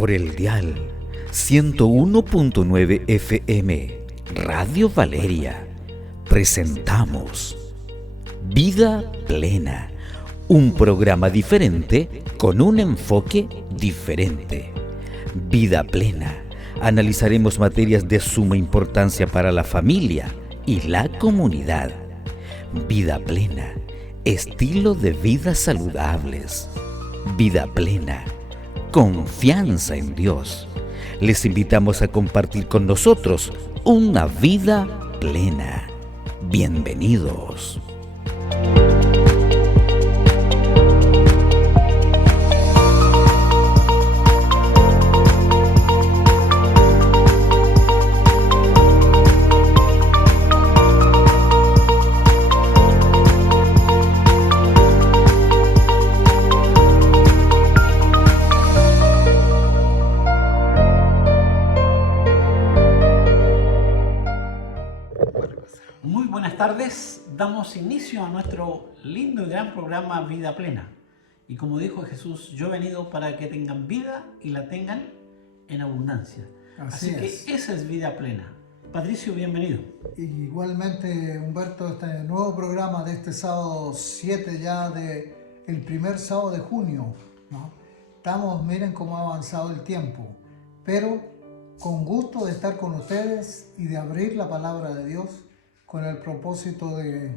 Por el dial 101.9 FM, Radio Valeria, presentamos Vida Plena, un programa diferente con un enfoque diferente. Vida Plena. Analizaremos materias de suma importancia para la familia y la comunidad. Vida Plena. Estilo de vida saludables. Vida Plena. Confianza en Dios. Les invitamos a compartir con nosotros una vida plena. Bienvenidos. Tardes, damos inicio a nuestro lindo y gran programa Vida Plena. Y como dijo Jesús, yo he venido para que tengan vida y la tengan en abundancia. Así que esa es Vida Plena. Patricio, bienvenido. Igualmente, Humberto, este nuevo programa de este sábado 7 ya el primer sábado de junio, ¿no? Miren cómo ha avanzado el tiempo, pero con gusto de estar con ustedes y de abrir la palabra de Dios con el propósito de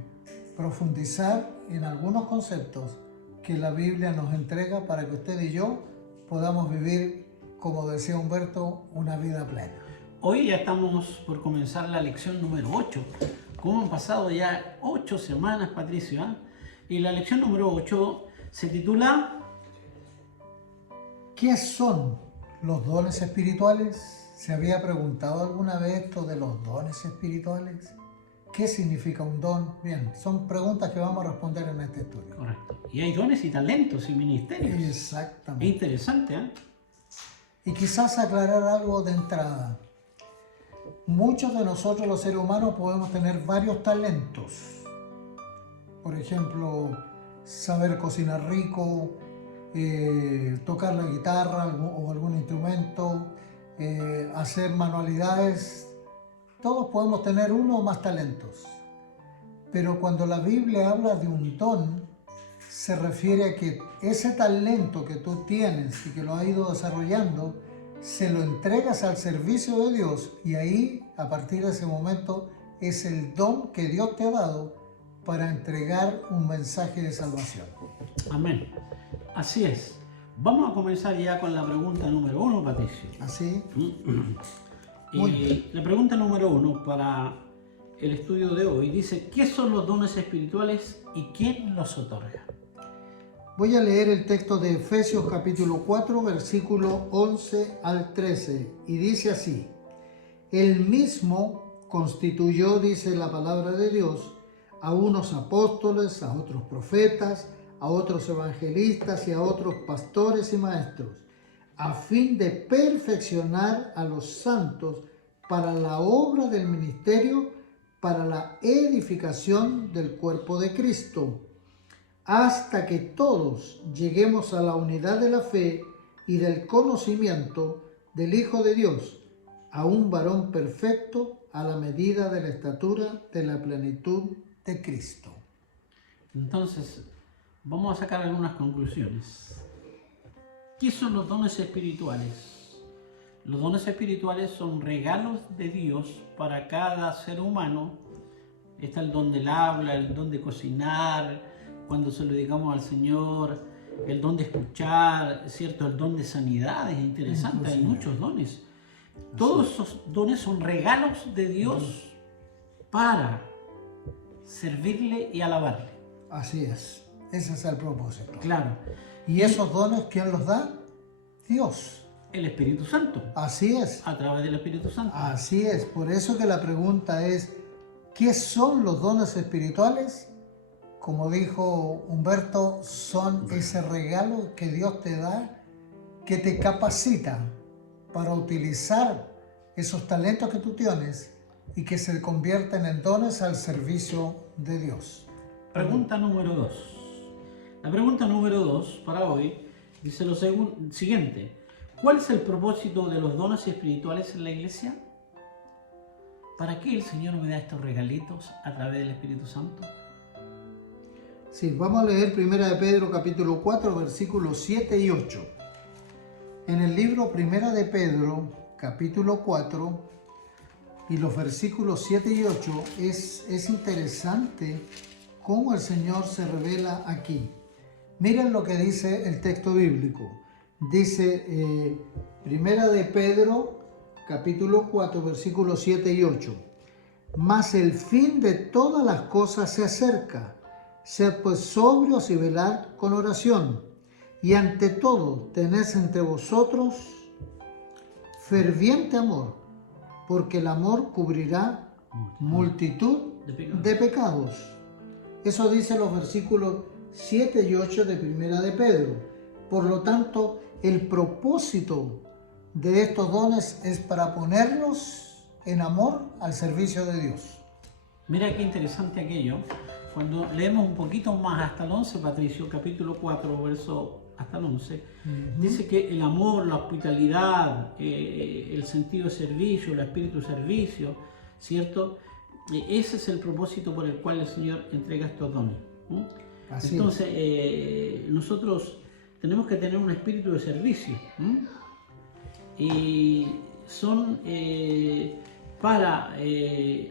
profundizar en algunos conceptos que la Biblia nos entrega para que usted y yo podamos vivir, como decía Humberto, una vida plena. Hoy ya estamos por comenzar la lección número 8. Como han pasado ya 8 semanas, Patricio, ¿eh? Y la lección número 8 se titula ¿Qué son los dones espirituales? ¿Se había preguntado alguna vez esto de los dones espirituales? ¿Qué significa un don? Bien, son preguntas que vamos a responder en este estudio. Correcto. Y hay dones y talentos y ministerios. Exactamente. Es interesante, ¿eh? Y quizás aclarar algo de entrada. Muchos de nosotros los seres humanos podemos tener varios talentos. Por ejemplo, saber cocinar rico, tocar la guitarra o algún instrumento, hacer manualidades. Todos podemos tener uno o más talentos, pero cuando la Biblia habla de un don, se refiere a que ese talento que tú tienes y que lo has ido desarrollando, se lo entregas al servicio de Dios y ahí, a partir de ese momento, es el don que Dios te ha dado para entregar un mensaje de salvación. Amén. Así es. Vamos a comenzar ya con la pregunta número 1, Patricio. ¿Así? Y la pregunta número 1 para el estudio de hoy dice: ¿qué son los dones espirituales y quién los otorga? Voy a leer el texto de Efesios capítulo 4, versículo 11 al 13, y dice así: Él mismo constituyó, dice la palabra de Dios, a unos apóstoles, a otros profetas, a otros evangelistas y a otros pastores y maestros, a fin de perfeccionar a los santos para la obra del ministerio, para la edificación del cuerpo de Cristo, hasta que todos lleguemos a la unidad de la fe y del conocimiento del Hijo de Dios, a un varón perfecto a la medida de la estatura de la plenitud de Cristo. Entonces, vamos a sacar algunas conclusiones. ¿Qué son los dones espirituales? Los dones espirituales son regalos de Dios para cada ser humano. Está el don del habla, el don de cocinar, cuando se lo dedicamos al Señor, el don de escuchar, ¿cierto? El don de sanidad es interesante, hay muchos dones. Todos esos dones son regalos de Dios para servirle y alabarle. Así es, ese es el propósito. Claro. ¿Y esos dones quién los da? Dios. El Espíritu Santo. Así es. A través del Espíritu Santo. Así es. Por eso que la pregunta es, ¿qué son los dones espirituales? Como dijo Humberto, son ese regalo que Dios te da, que te capacita para utilizar esos talentos que tú tienes y que se convierten en dones al servicio de Dios. Pregunta número 2. La pregunta número 2 para hoy dice lo siguiente. ¿Cuál es el propósito de los dones espirituales en la iglesia? ¿Para qué el Señor me da estos regalitos a través del Espíritu Santo? Sí, vamos a leer 1 de Pedro capítulo 4, versículos 7 y 8. En el libro 1 de Pedro capítulo 4 y los versículos 7 y 8 es interesante cómo el Señor se revela aquí. Miren lo que dice el texto bíblico. Dice 1 de Pedro capítulo 4 versículos 7 y 8. Mas el fin de todas las cosas se acerca. Sed pues sobrios y velad con oración. Y ante todo tened entre vosotros ferviente amor, porque el amor cubrirá multitud de pecados. Eso dice los versículos 7 y 8 de 1 de Pedro. Por lo tanto, el propósito de estos dones es para ponerlos en amor al servicio de Dios. Mira qué interesante aquello. Cuando leemos un poquito más hasta el 11, Patricio, capítulo 4, verso hasta el 11, dice que el amor, la hospitalidad, el sentido de servicio, el espíritu de servicio, ¿cierto? Ese es el propósito por el cual el Señor entrega estos dones. Entonces, nosotros tenemos que tener un espíritu de servicio. Y son para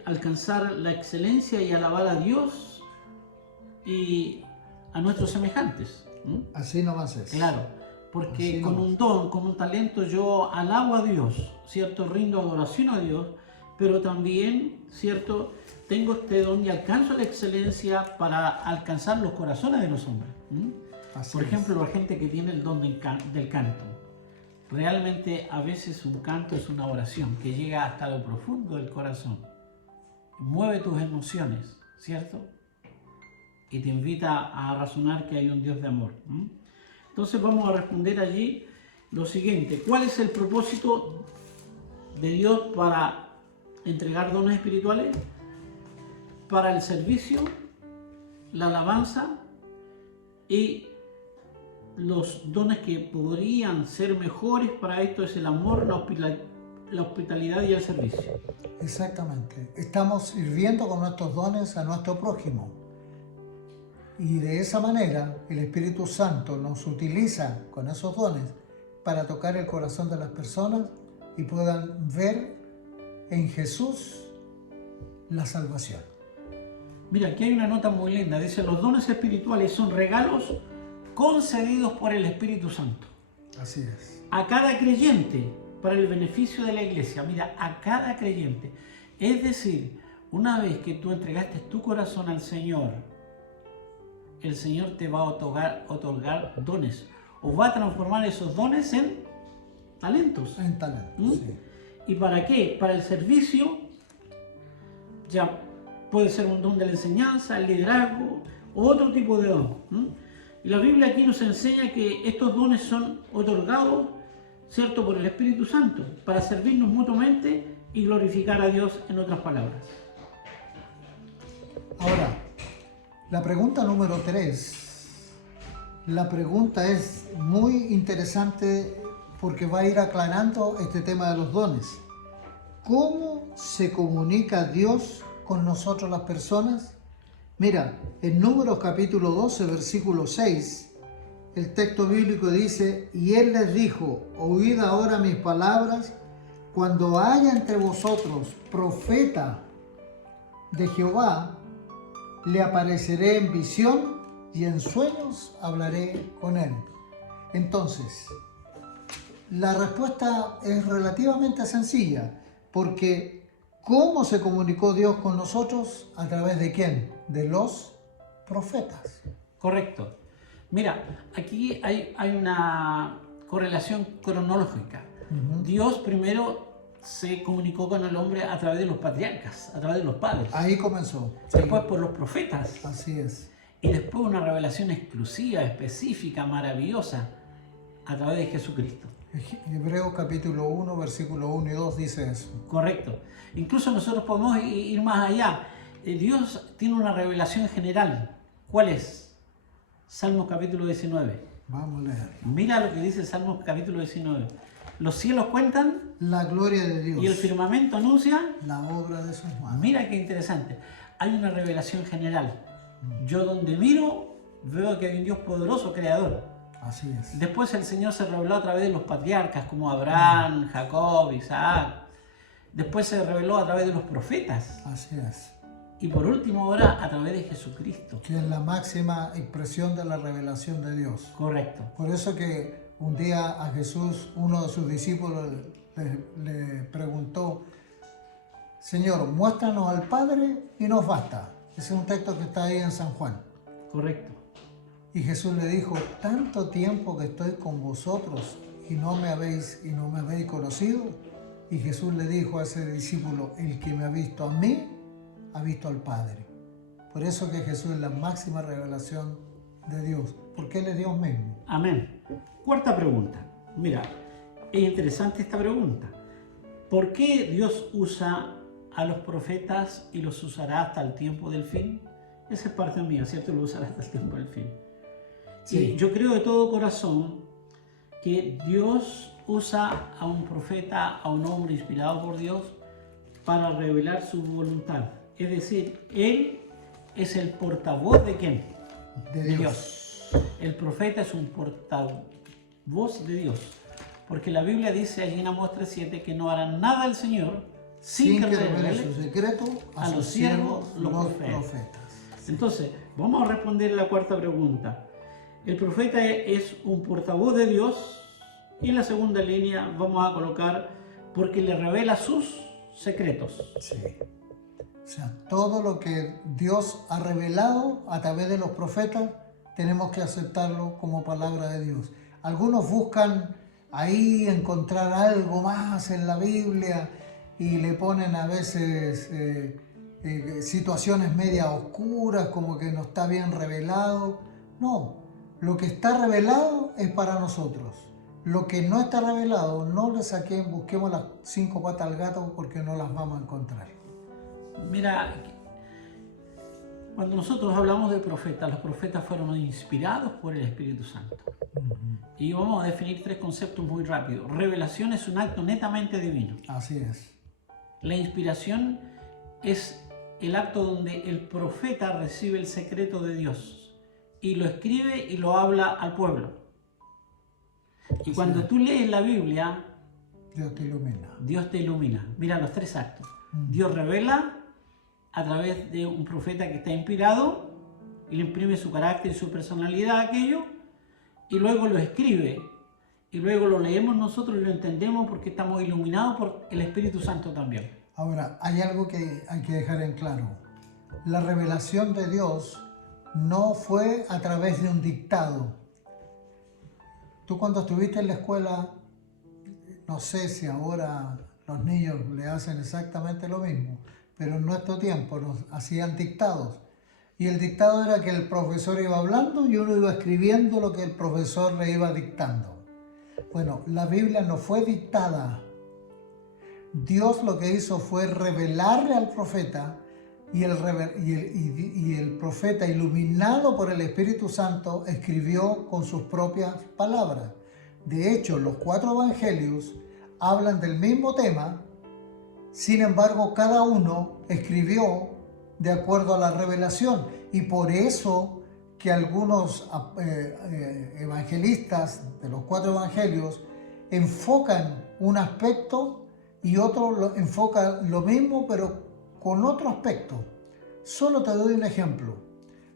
alcanzar la excelencia y alabar a Dios y a nuestros semejantes. Así nomás es. Claro, porque Así con nomás. un don, con un talento yo alabo a Dios, ¿cierto? Rindo adoración a Dios, pero también, ¿cierto? Tengo este don y alcanzo la excelencia para alcanzar los corazones de los hombres. Así Por es. ejemplo, la gente que tiene el don del canto. Realmente a veces un canto es una oración que llega hasta lo profundo del corazón. Mueve tus emociones, ¿cierto? Y te invita a razonar que hay un Dios de amor. Entonces vamos a responder allí lo siguiente. ¿Cuál es el propósito de Dios para entregar dones espirituales? Para el servicio, la alabanza y los dones que podrían ser mejores para esto es el amor, la hospitalidad y el servicio. Exactamente. Estamos sirviendo con nuestros dones a nuestro prójimo. Y de esa manera el Espíritu Santo nos utiliza con esos dones para tocar el corazón de las personas y puedan ver en Jesús la salvación. Mira, aquí hay una nota muy linda. Dice, los dones espirituales son regalos concedidos por el Espíritu Santo Así es. a cada creyente para el beneficio de la iglesia. Mira, a cada creyente. Es decir, una vez que tú entregaste tu corazón al Señor, el Señor te va a otorgar dones o va a transformar esos dones en talentos. En talento, sí. ¿Y para qué? Para el servicio. Ya puede ser un don de la enseñanza, el liderazgo o otro tipo de don. Y la Biblia aquí nos enseña que estos dones son otorgados, ¿cierto?, por el Espíritu Santo para servirnos mutuamente y glorificar a Dios, en otras palabras. Ahora, la pregunta número 3. La pregunta es muy interesante porque va a ir aclarando este tema de los dones. ¿Cómo se comunica Dios con nosotros las personas? Mira, en Números capítulo 12, versículo 6, el texto bíblico dice, y Él les dijo, oíd ahora mis palabras, cuando haya entre vosotros profeta de Jehová, le apareceré en visión y en sueños hablaré con él. Entonces, la respuesta es relativamente sencilla, porque ¿cómo se comunicó Dios con nosotros? ¿A través de quién? De los profetas. Correcto. Mira, aquí hay una correlación cronológica. Dios primero se comunicó con el hombre a través de los patriarcas, a través de los padres. Ahí comenzó. Después por los profetas. Así es. Y después una revelación exclusiva, específica, maravillosa, a través de Jesucristo. Hebreos capítulo 1, versículo 1 y 2 dice eso. Correcto. Incluso nosotros podemos ir más allá. Dios tiene una revelación general. ¿Cuál es? Salmos capítulo 19. Vamos a leer. Mira lo que dice Salmos capítulo 19. Los cielos cuentan la gloria de y el Dios, firmamento anuncia. la obra de sus manos. Mira qué interesante. Hay una revelación general. Yo donde miro veo que hay un Dios poderoso, creador. Así es. Después el Señor se reveló a través de los patriarcas como Abraham, Jacob, Isaac. Después se reveló a través de los profetas. Así es. Y por último ahora a través de Jesucristo. Que es la máxima expresión de la revelación de Dios. Correcto. Por eso que un día a Jesús, uno de sus discípulos le preguntó, Señor, muéstranos al Padre y nos basta. Ese es un texto que está ahí en San Juan. Correcto. Y Jesús le dijo, tanto tiempo que estoy con vosotros y no me habéis conocido. Y Jesús le dijo a ese discípulo, el que me ha visto a mí, ha visto al Padre. Por eso que Jesús es la máxima revelación de Dios, porque Él es Dios mismo. Amén. Cuarta pregunta. Mira, es interesante esta pregunta. ¿Por qué Dios usa a los profetas y los usará hasta el tiempo del fin? Esa es parte mía, ¿cierto? Lo usará hasta el tiempo del fin. Sí. Yo creo de todo corazón que Dios usa a un profeta, a un hombre inspirado por Dios, para revelar su voluntad. Es decir, Él es el portavoz de ¿quién? De Dios. El profeta es un portavoz de Dios. Porque la Biblia dice allí en Amós 3:7 que no harán nada al Señor sin que revele su secreto a los siervos, los profetas. Entonces, vamos a responder la cuarta pregunta. El profeta es un portavoz de Dios y en la segunda línea vamos a colocar porque le revela sus secretos. Sí. O sea, todo lo que Dios ha revelado a través de los profetas, tenemos que aceptarlo como palabra de Dios. Algunos buscan ahí encontrar algo más en la Biblia y le ponen a veces situaciones media oscuras, como que no está bien revelado. No, lo que está revelado es para nosotros. Lo que no está revelado, no le busquemos las 5 patas al gato porque no las vamos a encontrar. Mira, cuando nosotros hablamos de profetas, los profetas fueron inspirados por el Espíritu Santo. Y vamos a definir 3 conceptos muy rápido. Revelación es un acto netamente divino. Así es. La inspiración es el acto donde el profeta recibe el secreto de Dios y lo escribe y lo habla al pueblo. Y cuando tú lees la Biblia, Dios te ilumina. Dios te ilumina. Mira los 3 actos. Dios revela a través de un profeta que está inspirado y le imprime su carácter y su personalidad a aquello, y luego lo escribe, y luego lo leemos nosotros y lo entendemos porque estamos iluminados por el Espíritu Santo también. Ahora, hay algo que hay que dejar en claro. La revelación de Dios no fue a través de un dictado. Tú cuando estuviste en la escuela, no sé si ahora los niños le hacen exactamente lo mismo, pero en nuestro tiempo nos hacían dictados. Y el dictado era que el profesor iba hablando y uno iba escribiendo lo que el profesor le iba dictando. Bueno, la Biblia no fue dictada. Dios lo que hizo fue revelarle al profeta y el profeta, iluminado por el Espíritu Santo, escribió con sus propias palabras. De hecho, los 4 evangelios hablan del mismo tema, sin embargo, cada uno escribió de acuerdo a la revelación. Y por eso que algunos evangelistas de los 4 evangelios enfocan un aspecto y otro enfoca lo mismo, pero con otro aspecto. Solo te doy un ejemplo.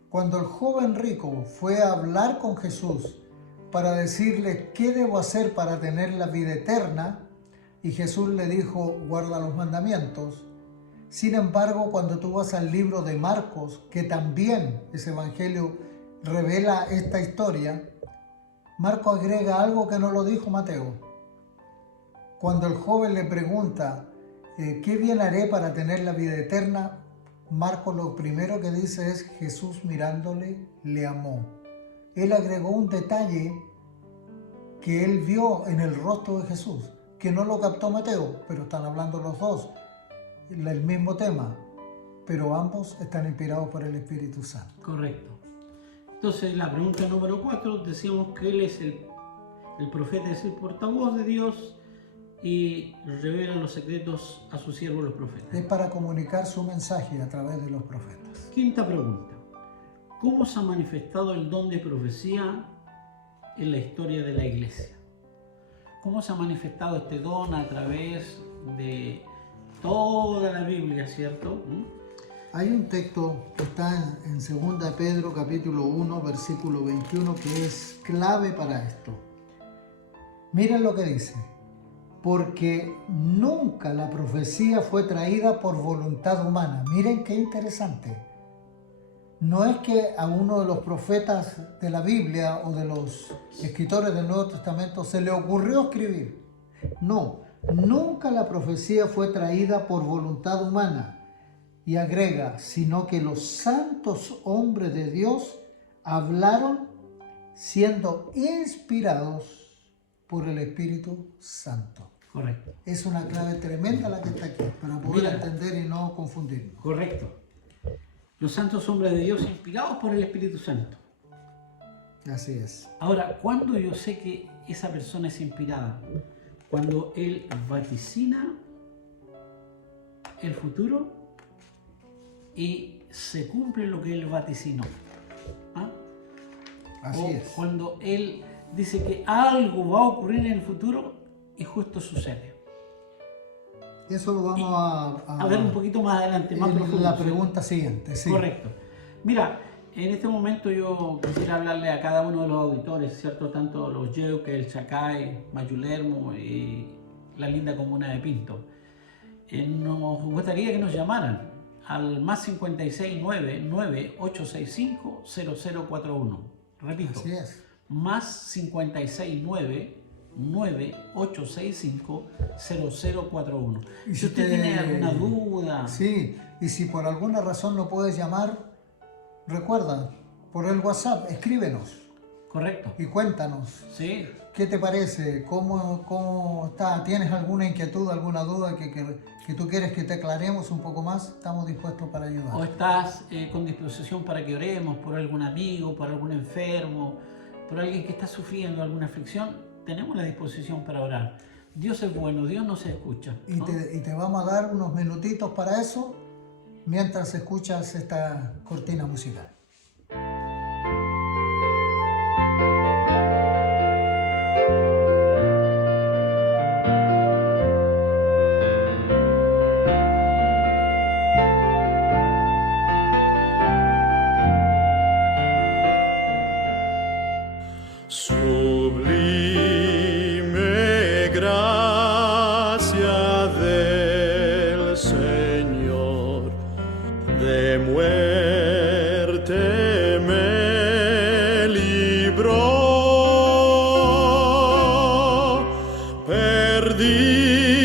Cuando el joven rico fue a hablar con Jesús para decirle qué debo hacer para tener la vida eterna, y Jesús le dijo, guarda los mandamientos. Sin embargo, cuando tú vas al libro de Marcos, que también ese evangelio revela esta historia, Marcos agrega algo que no lo dijo Mateo. Cuando el joven le pregunta, ¿qué bien haré para tener la vida eterna? Marcos lo primero que dice es, Jesús mirándole, le amó. Él agregó un detalle que él vio en el rostro de Jesús, que no lo captó Mateo, pero están hablando los dos, el mismo tema, pero ambos están inspirados por el Espíritu Santo. Correcto. Entonces, la pregunta número 4, decíamos que él es el profeta, es el portavoz de Dios, y revela los secretos a sus siervos los profetas. Es para comunicar su mensaje a través de los profetas. Quinta pregunta. ¿Cómo se ha manifestado el don de profecía en la historia de la iglesia? ¿Cómo se ha manifestado este don a través de toda la Biblia, cierto? Hay un texto que está en 2 Pedro capítulo 1, versículo 21, que es clave para esto. Miren lo que dice. Porque nunca la profecía fue traída por voluntad humana. Miren qué interesante. No es que a uno de los profetas de la Biblia o de los escritores del Nuevo Testamento se le ocurrió escribir. No, nunca la profecía fue traída por voluntad humana. Y agrega, sino que los santos hombres de Dios hablaron siendo inspirados por el Espíritu Santo. Correcto. Es una clave tremenda la que está aquí, para poder entender y no confundirnos. Correcto. Los santos hombres de Dios inspirados por el Espíritu Santo. Así es. Ahora, ¿cuándo yo sé que esa persona es inspirada? Cuando él vaticina el futuro y se cumple lo que él vaticinó. ¿Ah? Así o es. Cuando él dice que algo va a ocurrir en el futuro y justo sucede. Eso lo vamos A ver un poquito más adelante, más profundo. la pregunta siguiente, sí. Correcto. Mira, en este momento yo quisiera hablarle a cada uno de los auditores, ¿cierto? Tanto los Yeuque, el Chacay, Mayulermo y la linda comuna de Pinto. Nos gustaría que nos llamaran al más 569-9865-0041. Repito, Así es. más 569-9865-0041. Y Si usted tiene alguna duda... Sí, y si por alguna razón no puedes llamar, recuerda, por el WhatsApp, escríbenos Correcto. y cuéntanos. Sí. ¿Qué te parece? ¿Cómo está? ¿Tienes alguna inquietud, alguna duda que tú quieres que te aclaremos un poco más? Estamos dispuestos para ayudar. O estás con disposición para que oremos por algún amigo, por algún enfermo, por alguien que está sufriendo alguna aflicción, tenemos la disposición para orar. Dios es bueno, Dios nos escucha, ¿no? Y te vamos a dar unos minutitos para eso mientras escuchas esta cortina musical. Sublime gracia del Señor, de muerte me libró,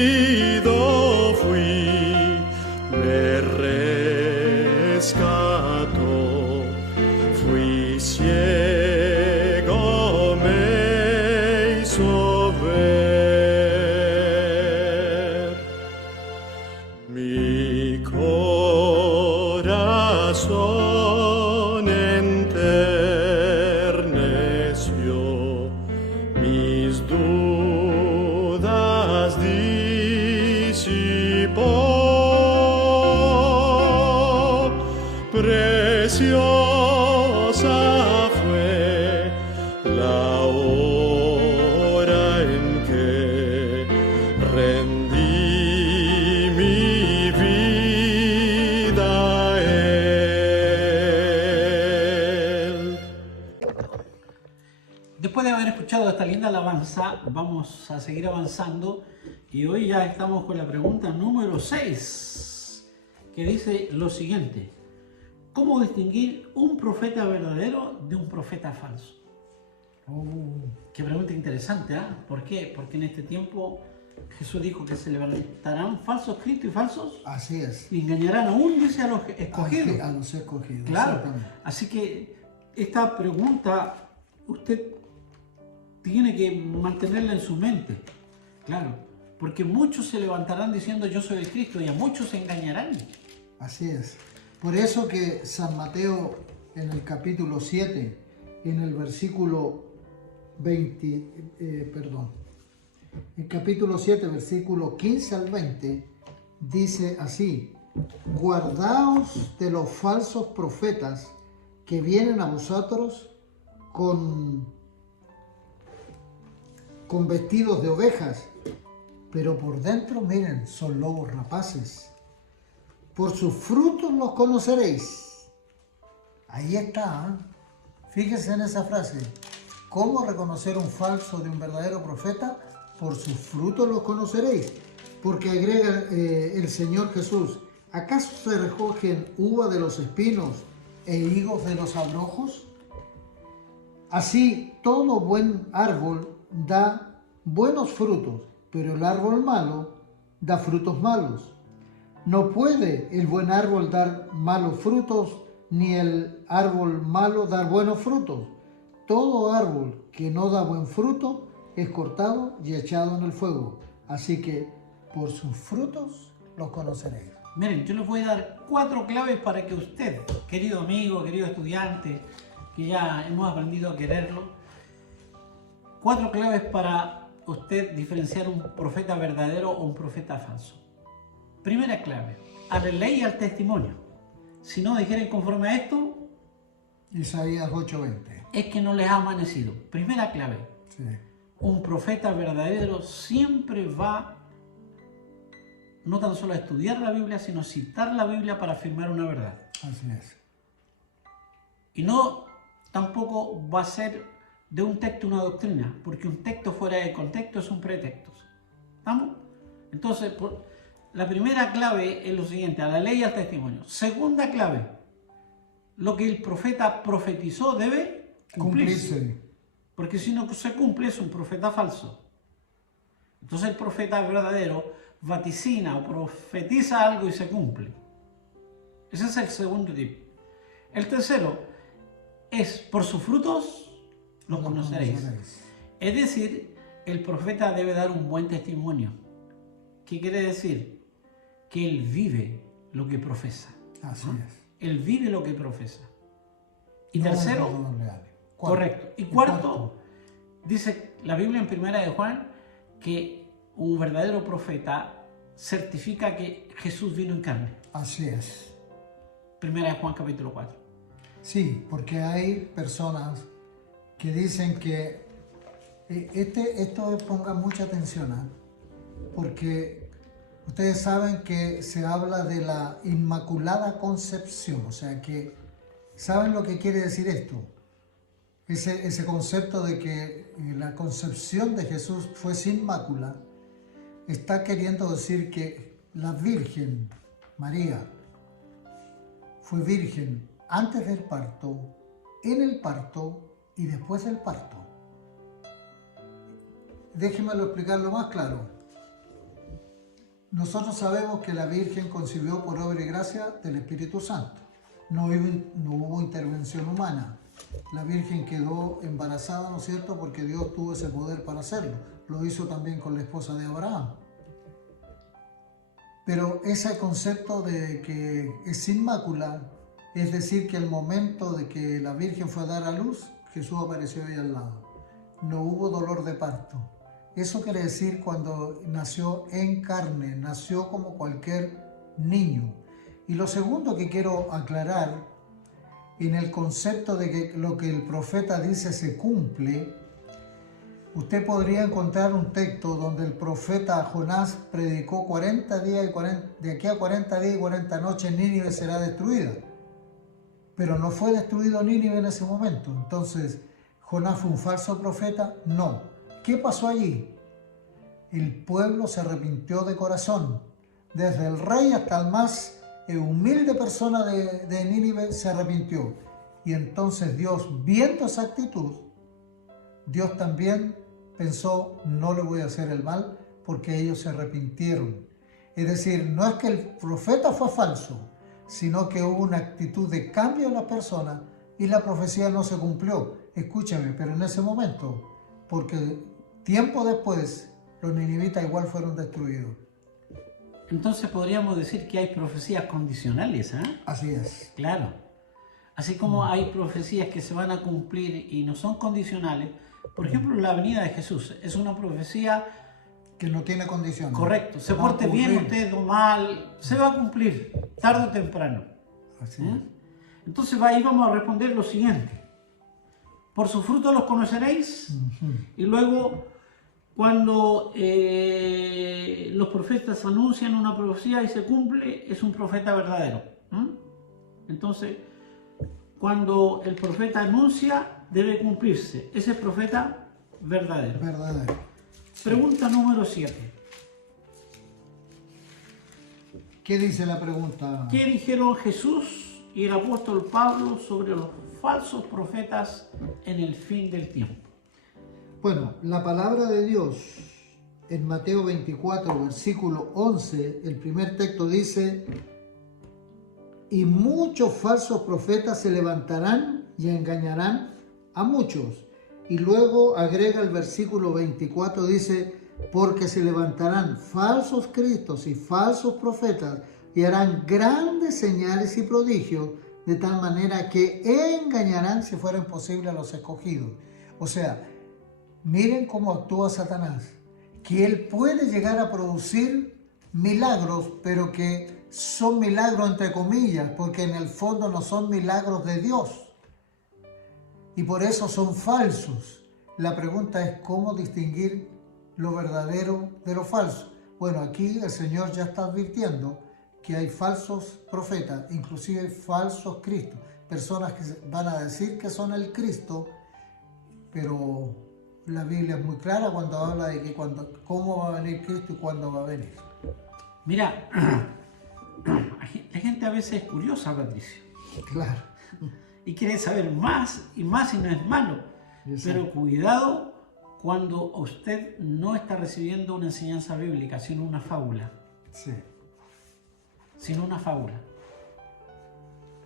perdido fui, me rescató, fui ciego, me hizo ver. Mi corazón enterneció, mis dudas disipó, preciosa fue la hora en que rendí mi vida a Él. Después de haber escuchado esta linda alabanza, vamos a seguir avanzando y hoy ya estamos con la pregunta número 6, que dice lo siguiente: ¿cómo distinguir un profeta verdadero de un profeta falso? Qué pregunta interesante, ¿ah? ¿Por qué? Porque en este tiempo Jesús dijo que se levantarán falsos cristos y falsos Así es. y engañarán aún, dice, a los escogidos. A los escogidos. Claro, Exactamente. así que esta pregunta usted tiene que mantenerla en su mente, claro, porque muchos se levantarán diciendo yo soy el Cristo y a muchos se engañarán. Así es. Por eso que San Mateo en el capítulo 7, en el versículo El capítulo 7, versículo 15 al 20, dice así: guardaos de los falsos profetas que vienen a vosotros con vestidos de ovejas, pero por dentro, miren, son lobos rapaces. Por sus frutos los conoceréis. Ahí está, ¿eh? Fíjense en esa frase. ¿Cómo reconocer un falso de un verdadero profeta? Por sus frutos los conoceréis. Porque agrega el Señor Jesús: ¿acaso se recogen uva de los espinos e higos de los abrojos? Así, todo buen árbol da buenos frutos, pero el árbol malo da frutos malos. No puede el buen árbol dar malos frutos, ni el árbol malo dar buenos frutos. Todo árbol que no da buen fruto es cortado y echado en el fuego. Así que por sus frutos los conoceréis. Miren, yo les voy a dar 4 claves para que usted, querido amigo, querido estudiante, que ya hemos aprendido a quererlo, 4 claves para usted diferenciar un profeta verdadero o un profeta falso. Primera clave: a la ley y al testimonio. Si no dijeren conforme a esto, Isaías 8:20. es que no les ha amanecido. Primera clave: Sí. un profeta verdadero siempre va no tan solo a estudiar la Biblia, sino a citar la Biblia para afirmar una verdad. Así es. Y no tampoco va a ser de un texto una doctrina, porque un texto fuera de contexto es un pretexto. ¿Estamos? Entonces, la primera clave es lo siguiente: a la ley y al testimonio. Segunda clave: lo que el profeta profetizó debe cumplirse. Porque si no se cumple, es un profeta falso. Entonces el profeta verdadero vaticina o profetiza algo y se cumple. Ese es el segundo tipo. El tercero es: por sus frutos los conoceréis. Es decir, el profeta debe dar un buen testimonio. ¿Qué quiere decir? Que él vive lo que profesa. Así es. Él vive lo que profesa. Y No tercero, es todo real. correcto. Y cuarto, dice la Biblia en Primera de Juan que un verdadero profeta certifica que Jesús vino en carne. Así es. Primera de Juan capítulo 4. Sí, porque hay personas que dicen que esto ponga mucha atención, porque ustedes saben que se habla de la Inmaculada Concepción, o sea que ¿saben lo que quiere decir esto? Ese concepto de que la concepción de Jesús fue sin mácula, está queriendo decir que la Virgen María fue virgen antes del parto, en el parto y después del parto. Déjenmelo explicarlo más claro. Nosotros sabemos que la Virgen concibió por obra y gracia del Espíritu Santo. No hubo intervención humana. La Virgen quedó embarazada, ¿no es cierto?, porque Dios tuvo ese poder para hacerlo. Lo hizo también con la esposa de Abraham. Pero ese concepto de que es sin mácula, es decir, que el momento de que la Virgen fue a dar a luz, Jesús apareció ahí al lado. No hubo dolor de parto. Eso quiere decir cuando nació en carne, nació como cualquier niño. Y lo segundo que quiero aclarar, en el concepto de que lo que el profeta dice se cumple, usted podría encontrar un texto donde el profeta Jonás predicó 40 días y de aquí a 40 días y 40 noches Nínive será destruida. Pero no fue destruido Nínive en ese momento. Entonces, ¿Jonás fue un falso profeta? No. ¿Qué pasó allí? El pueblo se arrepintió de corazón. Desde el rey hasta el más humilde persona de Nínive se arrepintió. Y entonces Dios, viendo esa actitud, Dios también pensó: no le voy a hacer el mal, porque ellos se arrepintieron. Es decir, no es que el profeta fue falso, sino que hubo una actitud de cambio en la persona y la profecía no se cumplió. Escúchame, pero en ese momento, porque tiempo después los ninivitas igual fueron destruidos. Entonces podríamos decir que hay profecías condicionales, ¿eh? Así es. Claro. Así como hay profecías que se van a cumplir y no son condicionales. Por ejemplo, la venida de Jesús es una profecía Que no tiene condiciones. Correcto, se Va a porte bien ocurrir. usted o mal, se va a cumplir, tarde o temprano. Así ¿Mm? es. Entonces ahí vamos a responder lo siguiente. Por sus frutos los conoceréis. Y luego, cuando los profetas anuncian una profecía y se cumple, es un profeta verdadero. ¿Mm? Entonces, cuando el profeta anuncia, debe cumplirse. Ese es profeta verdadero. Verdadero. Pregunta número 7. ¿Qué dice la pregunta? ¿Qué dijeron Jesús y el apóstol Pablo sobre los falsos profetas en el fin del tiempo? Bueno, la palabra de Dios en Mateo 24, versículo 11, el primer texto dice: y muchos falsos profetas se levantarán y engañarán a muchos. Y luego agrega el versículo 24, dice: porque se levantarán falsos cristos y falsos profetas y harán grandes señales y prodigios, de tal manera que engañarán, si fuera posible, a los escogidos. O sea, miren cómo actúa Satanás, que él puede llegar a producir milagros, pero que son milagros entre comillas, porque en el fondo no son milagros de Dios. Y por eso son falsos. La pregunta es cómo distinguir lo verdadero de lo falso. Bueno, aquí el Señor ya está advirtiendo que hay falsos profetas, inclusive falsos cristos, personas que van a decir que son el Cristo, pero la Biblia es muy clara cuando habla de que cómo va a venir Cristo y cuándo va a venir. Mira, la gente a veces es curiosa, Patricio, Claro. y quiere saber más y más, y no es malo. Pero cuidado cuando usted no está recibiendo una enseñanza bíblica, sino una fábula. Sí. Sino una fábula.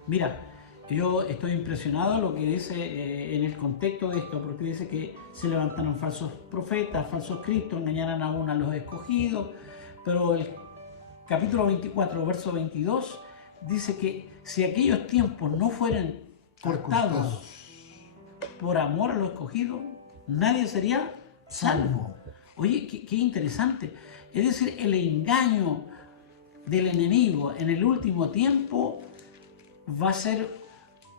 Mira, yo estoy impresionado lo que dice en el contexto de esto, porque dice que se levantaron falsos profetas, falsos cristos, engañarán aún a los escogidos, pero el capítulo 24, verso 22, dice que si aquellos tiempos no fueran cortados por amor a los escogidos, nadie sería salvo. Oye, qué interesante. Es decir, el engaño del enemigo en el último tiempo va a ser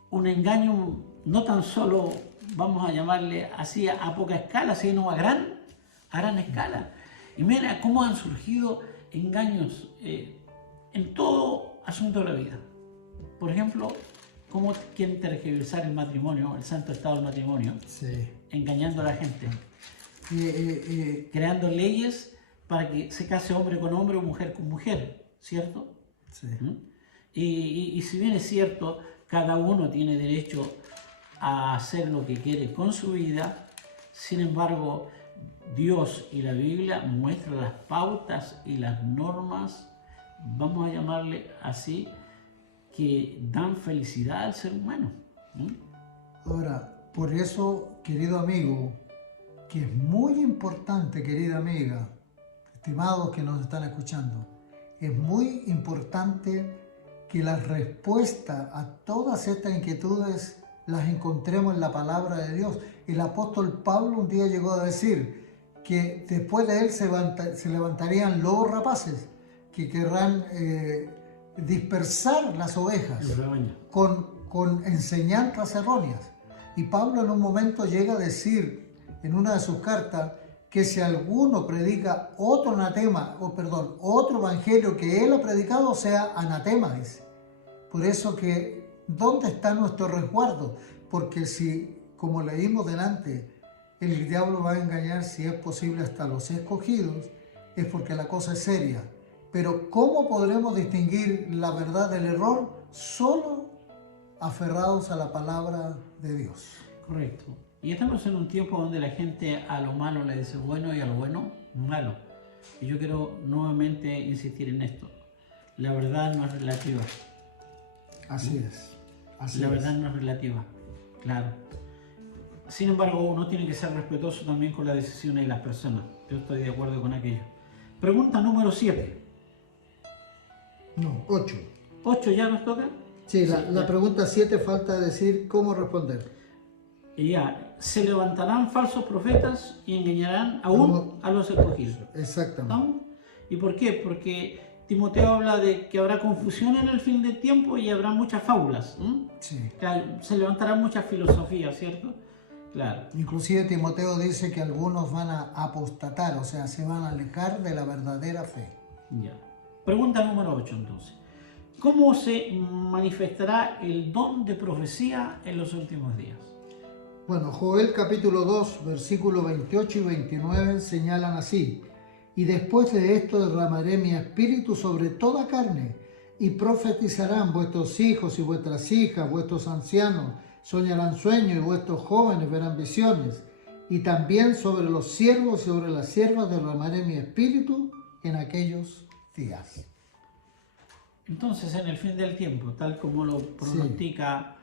un engaño no tan solo, vamos a llamarle así, a poca escala, sino a gran escala. Y mira cómo han surgido engaños en todo asunto de la vida. Por ejemplo, cómo quieren tergiversar el matrimonio, el santo estado del matrimonio, Sí. engañando a la gente, creando leyes para que se case hombre con hombre o mujer con mujer, ¿cierto? Sí. Y si bien es cierto, cada uno tiene derecho a hacer lo que quiere con su vida, sin embargo, Dios y la Biblia muestran las pautas y las normas, vamos a llamarle así, que dan felicidad al ser humano. Ahora, por eso, querido amigo, que es muy importante, querida amiga, estimados que nos están escuchando, es muy importante que la respuesta a todas estas inquietudes las encontremos en la palabra de Dios. El apóstol Pablo un día llegó a decir que después de él se levantarían lobos rapaces que querrán dispersar las ovejas con enseñanzas erróneas. Y Pablo en un momento llega a decir en una de sus cartas que si alguno predica otro otro evangelio que él ha predicado, sea anatema, dice. Por eso que, ¿dónde está nuestro resguardo? Porque si, como leímos delante, el diablo va a engañar, si es posible, hasta los escogidos, es porque la cosa es seria. Pero ¿cómo podremos distinguir la verdad del error? Solo aferrados a la palabra de Dios. Correcto. Y estamos en un tiempo donde la gente a lo malo le dice bueno y a lo bueno malo. Y yo quiero nuevamente insistir en esto. La verdad no es relativa. Así es. La verdad no es relativa, claro. Sin embargo, uno tiene que ser respetuoso también con las decisiones de las personas. Yo estoy de acuerdo con aquello. Pregunta número 7. No, 8. 8 ya nos toca. Sí, la pregunta 7 falta decir cómo responder. Y ya, se levantarán falsos profetas y engañarán aún a los escogidos. Exactamente. ¿No? ¿Y por qué? Porque Timoteo habla de que habrá confusión en el fin del tiempo y habrá muchas fábulas. Sí. Claro, se levantarán muchas filosofías, ¿cierto? Claro. Inclusive Timoteo dice que algunos van a apostatar, o sea, se van a alejar de la verdadera fe. Ya. Pregunta número 8 entonces. ¿Cómo se manifestará el don de profecía en los últimos días? Bueno, Joel capítulo 2, versículos 28 y 29 señalan así: y después de esto derramaré mi espíritu sobre toda carne, y profetizarán vuestros hijos y vuestras hijas, vuestros ancianos soñarán sueños y vuestros jóvenes verán visiones. Y también sobre los siervos y sobre las siervas derramaré mi espíritu en aquellos días. Entonces, en el fin del tiempo, tal como lo pronostica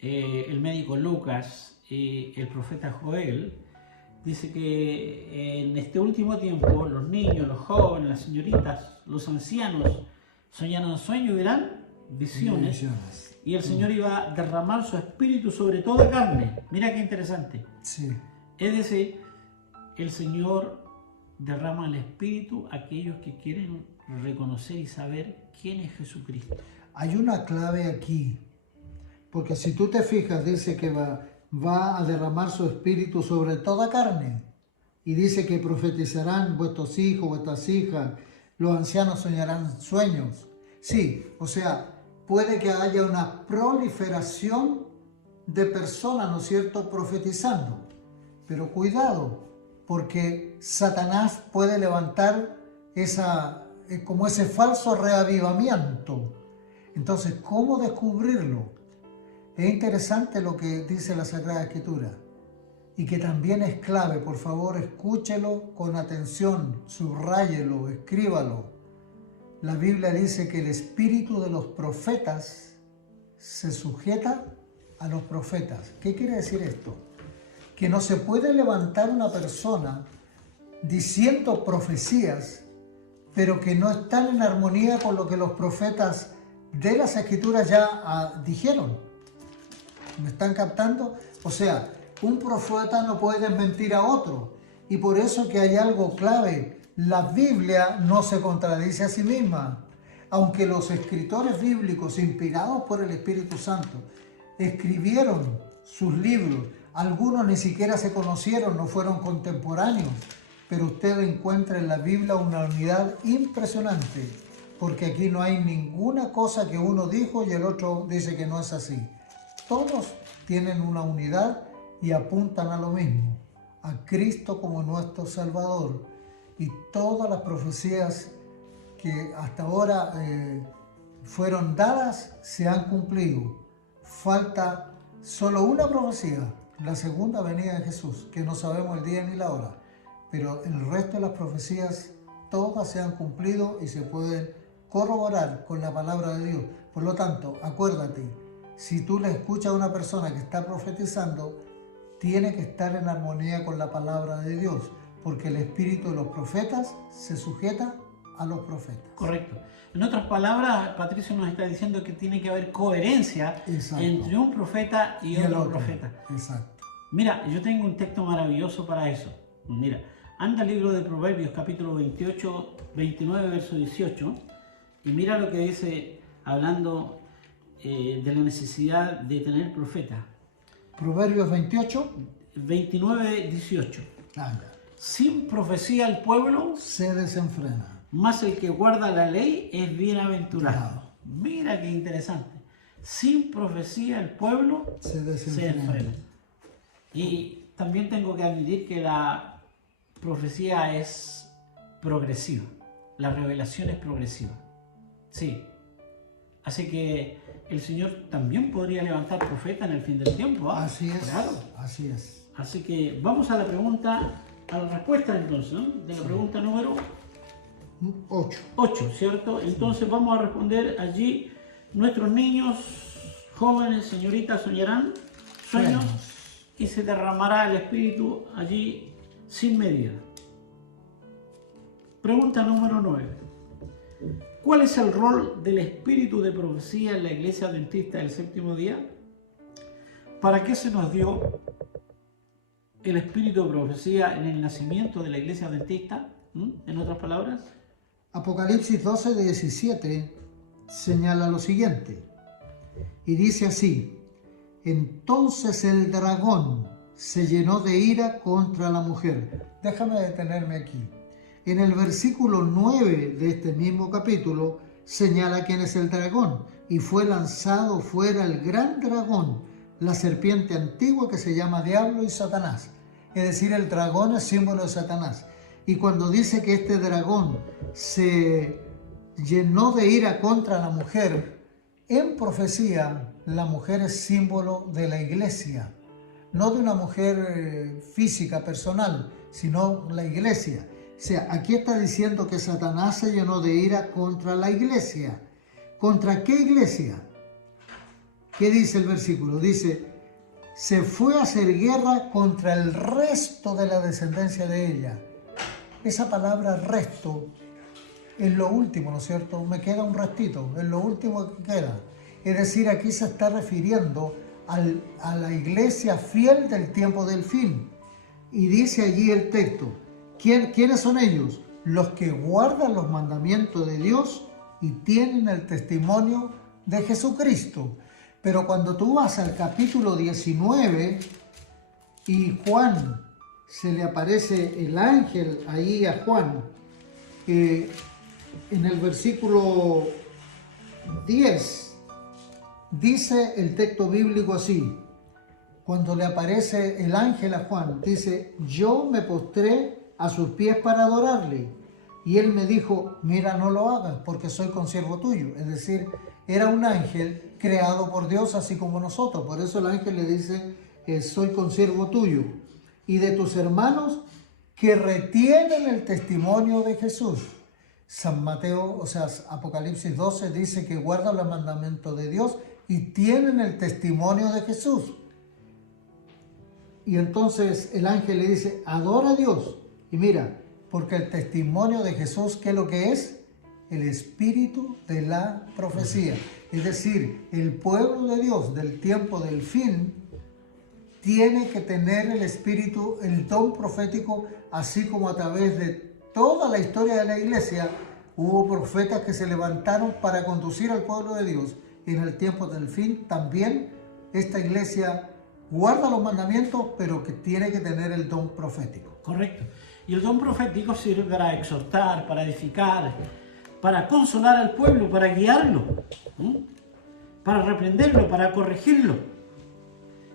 el médico Lucas y el profeta Joel, dice que en este último tiempo los niños, los jóvenes, las señoritas, los ancianos soñarán sueños y verán visiones. Y el Señor iba a derramar su espíritu sobre toda carne. Mira qué interesante. Sí. Es decir, el Señor derrama el espíritu a aquellos que quieren reconocer y saber quién es Jesucristo. Hay una clave aquí, porque si tú te fijas, dice que va a derramar su espíritu sobre toda carne, y dice que profetizarán vuestros hijos, vuestras hijas, los ancianos soñarán sueños. Sí, o sea, puede que haya una proliferación de personas, ¿no es cierto?, profetizando. Pero cuidado, porque Satanás puede levantar como ese falso reavivamiento. Entonces, ¿cómo descubrirlo? Es interesante lo que dice la Sagrada Escritura y que también es clave. Por favor, escúchelo con atención, subráyelo, escríbalo. La Biblia dice que el espíritu de los profetas se sujeta a los profetas. ¿Qué quiere decir esto? Que no se puede levantar una persona diciendo profecías, pero que no están en armonía con lo que los profetas de las Escrituras ya dijeron. ¿Me están captando? O sea, un profeta no puede mentir a otro. Y por eso que hay algo clave. La Biblia no se contradice a sí misma. Aunque los escritores bíblicos, inspirados por el Espíritu Santo, escribieron sus libros, algunos ni siquiera se conocieron, no fueron contemporáneos, pero usted encuentra en la Biblia una unidad impresionante, porque aquí no hay ninguna cosa que uno dijo y el otro dice que no es así. Todos tienen una unidad y apuntan a lo mismo, a Cristo como nuestro Salvador. Y todas las profecías que hasta ahora fueron dadas se han cumplido. Falta solo una profecía, la segunda venida de Jesús, que no sabemos el día ni la hora. Pero el resto de las profecías, todas se han cumplido y se pueden corroborar con la palabra de Dios. Por lo tanto, acuérdate, si tú le escuchas a una persona que está profetizando, tiene que estar en armonía con la palabra de Dios, porque el espíritu de los profetas se sujeta a los profetas. Correcto. En otras palabras, Patricio nos está diciendo que tiene que haber coherencia entre un profeta y otro profeta. Exacto. Mira, yo tengo un texto maravilloso para eso. Mira, anda al libro de Proverbios, capítulo 28, 29, verso 18, y mira lo que dice, hablando de la necesidad de tener profeta. Proverbios 28. 29, 18. Anda. Sin profecía el pueblo se desenfrena, mas el que guarda la ley es bienaventurado. Mira qué interesante. Sin profecía el pueblo se desenfrena. Y también tengo que admitir que la profecía es progresiva. La revelación es progresiva. Sí. Así que el Señor también podría levantar profeta en el fin del tiempo. ¿Ah? Así es. Claro. Así es. Así que vamos a la pregunta, a la respuesta entonces, ¿no? De la pregunta número 8, ¿cierto? Entonces vamos a responder allí. Nuestros niños, jóvenes, señoritas soñarán sueños y se derramará el Espíritu allí sin medida. Pregunta número 9. ¿Cuál es el rol del espíritu de profecía en la Iglesia Adventista del Séptimo Día? ¿Para qué se nos dio el espíritu de profecía en el nacimiento de la iglesia adventista? En otras palabras. Apocalipsis 12:17 señala lo siguiente, y dice así: entonces el dragón se llenó de ira contra la mujer. Déjame detenerme aquí. En el versículo 9 de este mismo capítulo señala quién es el dragón, y fue lanzado fuera el gran dragón, la serpiente antigua que se llama Diablo y Satanás. Es decir, el dragón es símbolo de Satanás. Y cuando dice que este dragón se llenó de ira contra la mujer, en profecía la mujer es símbolo de la iglesia, no de una mujer física, personal, sino la iglesia. O sea, aquí está diciendo que Satanás se llenó de ira contra la iglesia. ¿Contra qué iglesia? ¿Qué dice el versículo? Dice, se fue a hacer guerra contra el resto de la descendencia de ella. Esa palabra resto es lo último, ¿no es cierto? Me queda un restito, es lo último que queda. Es decir, aquí se está refiriendo a la iglesia fiel del tiempo del fin. Y dice allí el texto, ¿quiénes son ellos? Los que guardan los mandamientos de Dios y tienen el testimonio de Jesucristo. Pero cuando tú vas al capítulo 19 y Juan, se le aparece el ángel ahí a Juan, en el versículo 10, dice el texto bíblico así, cuando le aparece el ángel a Juan, dice, yo me postré a sus pies para adorarle. Y él me dijo, mira, no lo hagas porque soy consiervo tuyo. Es decir, era un ángel creado por Dios así como nosotros. Por eso el ángel le dice, soy consiervo tuyo. Y de tus hermanos que retienen el testimonio de Jesús. San Mateo, o sea, Apocalipsis 12 dice que guardan los mandamientos de Dios y tienen el testimonio de Jesús. Y entonces el ángel le dice, adora a Dios. Y mira, porque el testimonio de Jesús, ¿qué es lo que es? El espíritu de la profecía. Es decir, el pueblo de Dios del tiempo del fin tiene que tener el espíritu, el don profético, así como a través de toda la historia de la iglesia hubo profetas que se levantaron para conducir al pueblo de Dios. En el tiempo del fin también esta iglesia guarda los mandamientos, pero que tiene que tener el don profético. Correcto. Y el don profético sirve para exhortar, para edificar, para consolar al pueblo, para guiarlo, para reprenderlo, para corregirlo.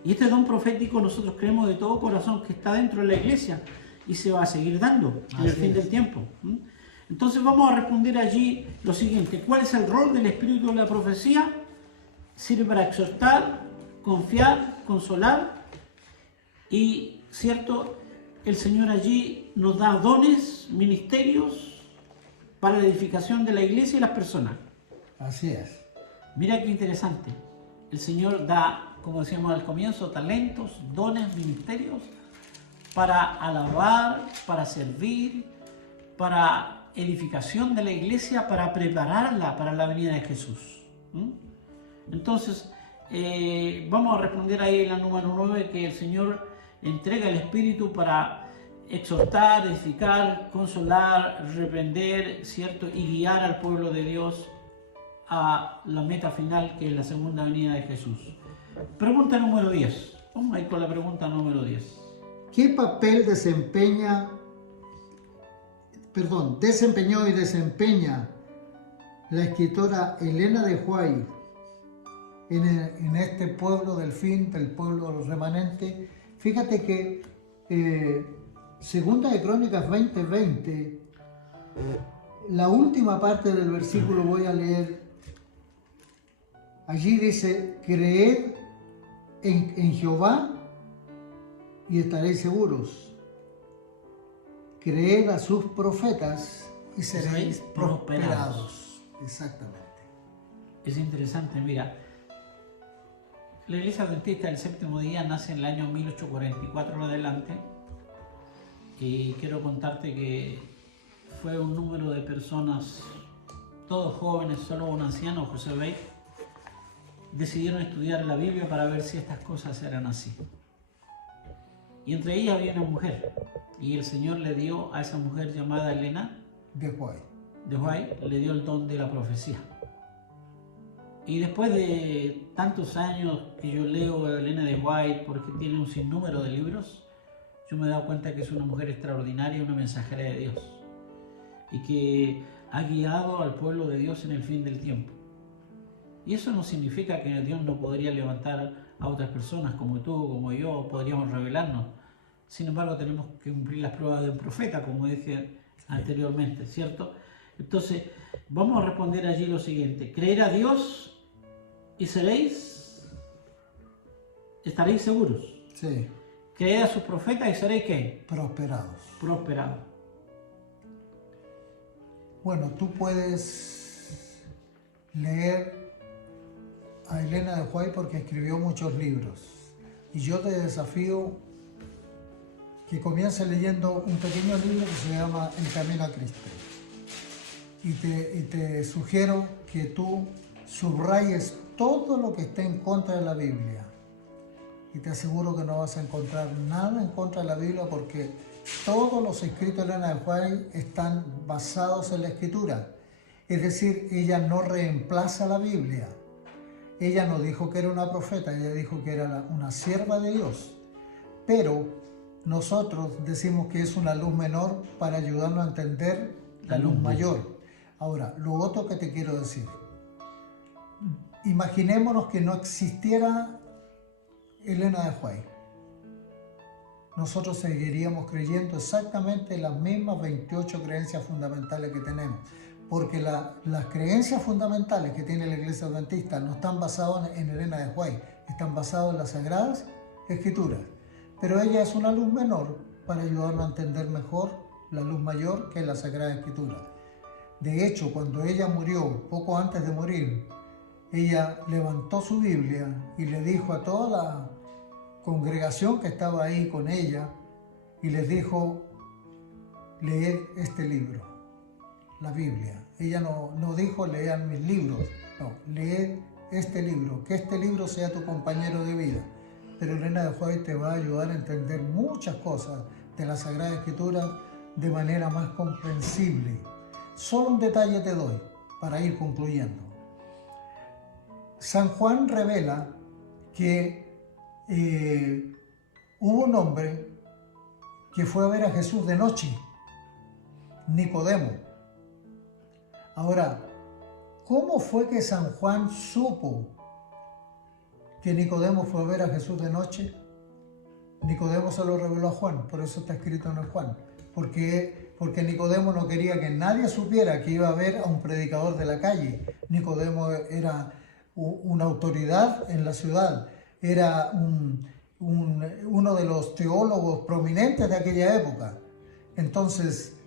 Y este don profético nosotros creemos de todo corazón que está dentro de la iglesia y se va a seguir dando en el fin del tiempo. Entonces vamos a responder allí lo siguiente. ¿Cuál es el rol del espíritu de la profecía? Sirve para exhortar, confiar, consolar y, ¿cierto?, el Señor allí nos da dones, ministerios para la edificación de la iglesia y las personas. Así es. Mira qué interesante. El Señor da, como decíamos al comienzo, talentos, dones, ministerios para alabar, para servir, para edificación de la iglesia, para prepararla para la venida de Jesús. Entonces, vamos a responder ahí en la número 9 que el Señor entrega el Espíritu para exhortar, edificar, consolar, reprender, ¿cierto? Y guiar al pueblo de Dios a la meta final, que es la segunda venida de Jesús. Pregunta número 10. Vamos a ir con la pregunta número 10. ¿Qué papel desempeñó y desempeña la escritora Elena de White en este pueblo del fin, del pueblo remanente? Fíjate que Segunda de Crónicas 20:20, la última parte del versículo voy a leer. Allí dice, creed en Jehová y estaréis seguros. Creed a sus profetas y seréis prosperados. Exactamente. Es interesante, mira. La iglesia adventista del séptimo día nace en el año 1844 en adelante, y quiero contarte que fue un número de personas, todos jóvenes, solo un anciano, José Bey, decidieron estudiar la Biblia para ver si estas cosas eran así. Y entre ellas había una mujer. Y el Señor le dio a esa mujer llamada Elena de White. de White, le dio el don de la profecía. Y después de tantos años que yo leo a Elena de White, porque tiene un sinnúmero de libros, yo me he dado cuenta que es una mujer extraordinaria, una mensajera de Dios, y que ha guiado al pueblo de Dios en el fin del tiempo. Y eso no significa que Dios no podría levantar a otras personas como tú, como yo, podríamos revelarnos. Sin embargo, tenemos que cumplir las pruebas de un profeta, como dije anteriormente, ¿cierto? Entonces, vamos a responder allí lo siguiente: creer a Dios y estaréis seguros. Sí. Creed a sus profetas y seréis ¿qué? Prosperados. Prosperados. Bueno, tú puedes leer a Elena de White porque escribió muchos libros. Y yo te desafío que comiences leyendo un pequeño libro que se llama El Camino a Cristo. Y te sugiero que tú subrayes todo lo que esté en contra de la Biblia. Y te aseguro que no vas a encontrar nada en contra de la Biblia, porque todos los escritos de Elena de White están basados en la Escritura. Es decir, ella no reemplaza la Biblia. Ella no dijo que era una profeta, ella dijo que era una sierva de Dios. Pero nosotros decimos que es una luz menor para ayudarnos a entender la luz mayor. Ahora, lo otro que te quiero decir. Imaginémonos que no existiera Elena de White. Nosotros seguiríamos creyendo exactamente las mismas 28 creencias fundamentales que tenemos. Porque las creencias fundamentales que tiene la Iglesia Adventista no están basadas en Elena de White, están basadas en las Sagradas Escrituras. Pero ella es una luz menor para ayudarnos a entender mejor la luz mayor que es la Sagrada Escritura. De hecho, cuando ella murió, poco antes de morir, ella levantó su Biblia y le dijo a toda la congregación que estaba ahí con ella, y les dijo: leed este libro, la Biblia. Ella no dijo lean mis libros, no, leed este libro, que este libro sea tu compañero de vida. Pero Elena de White te va a ayudar a entender muchas cosas de la Sagrada Escritura de manera más comprensible. Solo un detalle te doy para ir concluyendo. San Juan revela que hubo un hombre que fue a ver a Jesús de noche, Nicodemo. Ahora, ¿cómo fue que San Juan supo que Nicodemo fue a ver a Jesús de noche? Nicodemo se lo reveló a Juan, por eso está escrito en el Juan. Porque Nicodemo no quería que nadie supiera que iba a ver a un predicador de la calle. Nicodemo era una autoridad en la ciudad, era uno de los teólogos prominentes de aquella época. Entonces,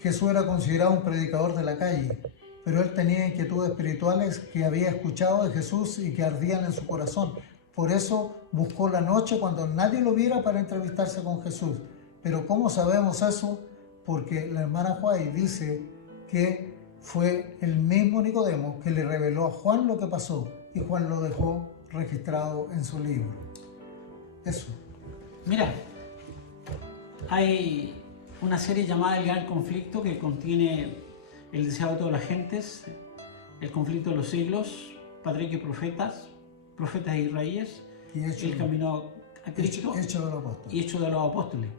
Jesús era considerado un predicador de la calle, pero él tenía inquietudes espirituales que había escuchado de Jesús y que ardían en su corazón. Por eso buscó la noche cuando nadie lo viera para entrevistarse con Jesús. Pero ¿cómo sabemos eso? Porque la hermana White dice que fue el mismo Nicodemo que le reveló a Juan lo que pasó, y Juan lo dejó registrado en su libro. Eso. Mira, hay una serie llamada El Gran Conflicto que contiene el deseo de todas las gentes, el conflicto de los siglos, patriarcas y profetas y reyes, el camino a Cristo y Hechos de los Apóstoles.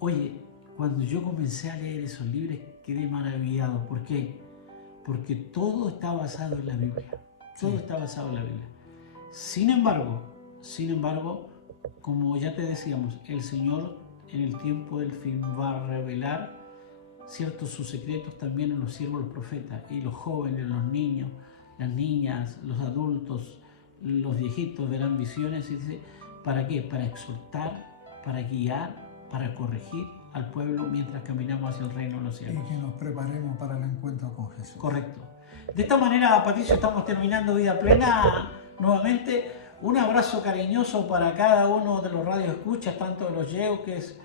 Oye, cuando yo comencé a leer esos libros quedé maravillado. ¿Por qué? Porque todo está basado en la Biblia. Todo está basado en la Biblia. Sin embargo, como ya te decíamos, el Señor en el tiempo del fin va a revelar sus secretos también a los siervos, los profetas, y los jóvenes, los niños, las niñas, los adultos, los viejitos verán visiones. Y dice, ¿para qué? Para exhortar, para guiar, para corregir al pueblo mientras caminamos hacia el reino de los cielos. Y que nos preparemos para el encuentro con Jesús. Correcto. De esta manera, Patricio, estamos terminando Vida Plena nuevamente. Un abrazo cariñoso para cada uno de los radioescuchas, tanto de los Yeuques,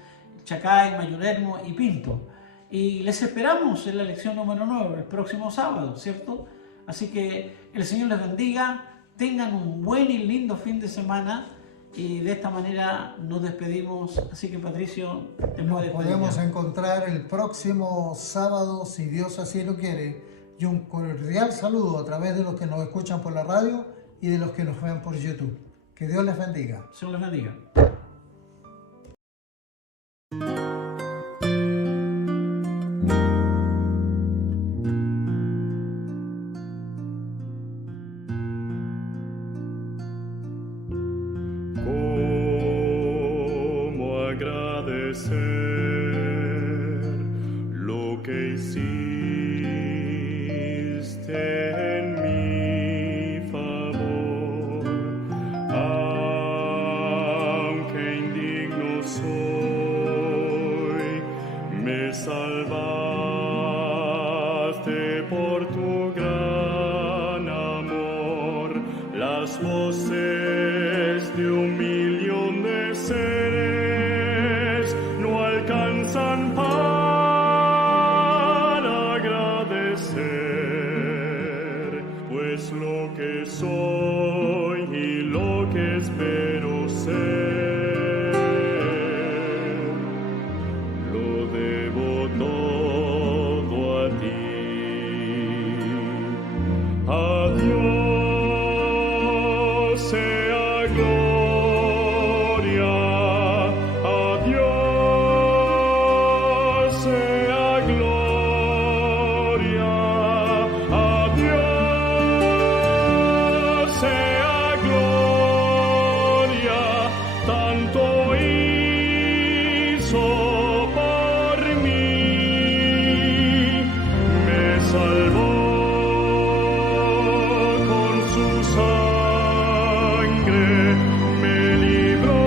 Chacay, Mayulermo y Pinto. Y les esperamos en la lección número 9, el próximo sábado, ¿cierto? Así que el Señor les bendiga, tengan un buen y lindo fin de semana Y de esta manera nos despedimos. Así que Patricio, te Nos puedes podemos despedir. encontrar el próximo sábado, si Dios así lo quiere. Y un cordial saludo a través de los que nos escuchan por la radio y de los que nos ven por YouTube. Que Dios les bendiga. Señor les bendiga. ¿Cómo agradecer lo que hiciste en mi favor? Aunque indigno soy, me salvaste por tu gran amor. Las voces de un millón de seres no alcanzan para agradecer, pues lo que soy y lo que espero ser, lo debo todo a ti. A Dios sea gloria, a Dios sea gloria, a Dios sea gloria, tanto hizo por mí, me salvó con su sangre, me libró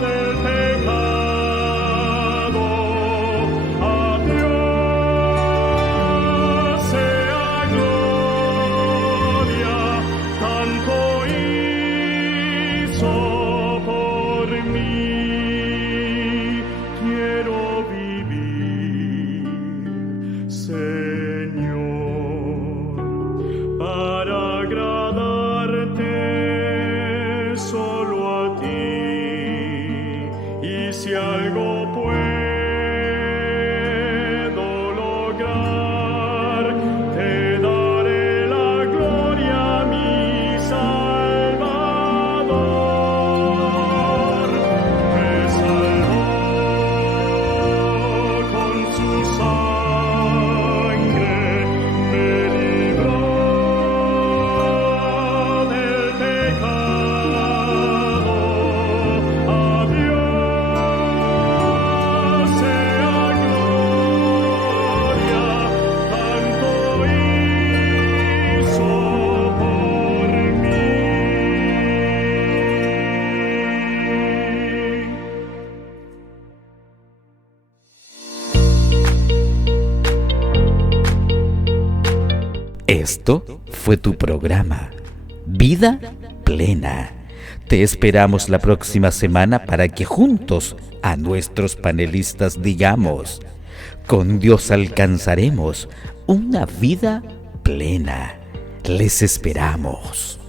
del pecado. A Dios sea gloria, tanto hizo por mí. Quiero vivir, Señor, para agradarte solo a ti. Y si algo puedo lograr, te daré la gloria, mi Salvador. Me salvó con su sangre, me libró del pecado. A Dios sea gloria, tanto hizo por mí. Esto fue tu programa, Vida Plena. Te esperamos la próxima semana para que juntos a nuestros panelistas digamos, con Dios alcanzaremos una vida plena. Les esperamos.